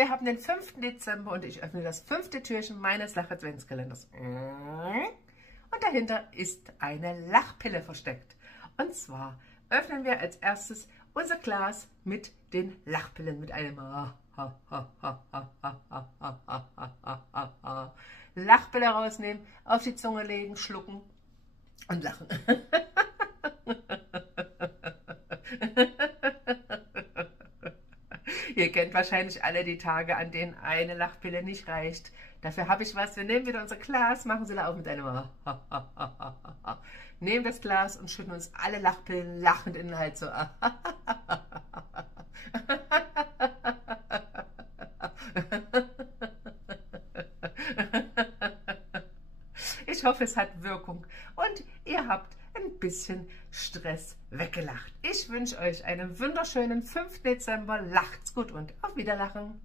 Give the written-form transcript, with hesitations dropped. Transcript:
Wir haben den 5. Dezember und ich öffne das 5. Türchen meines Lach-Adventskalenders. Und dahinter ist eine Lachpille versteckt. Und zwar öffnen wir als erstes unser Glas mit den Lachpillen, mit einem Lachpille rausnehmen, auf die Zunge legen, schlucken und lachen. Ihr kennt wahrscheinlich alle die Tage, an denen eine Lachpille nicht reicht. Dafür habe ich was. Wir nehmen wieder unser Glas, machen sie auf mit einem nehmen das Glas und schütten uns alle Lachpillen lachend in den Hals. So. Ich hoffe, es hat Wirkung und ihr habt ein bisschen Stress weggelacht. Ich wünsche euch einen wunderschönen 5. Dezember. Lacht's gut und auf Wiederlachen.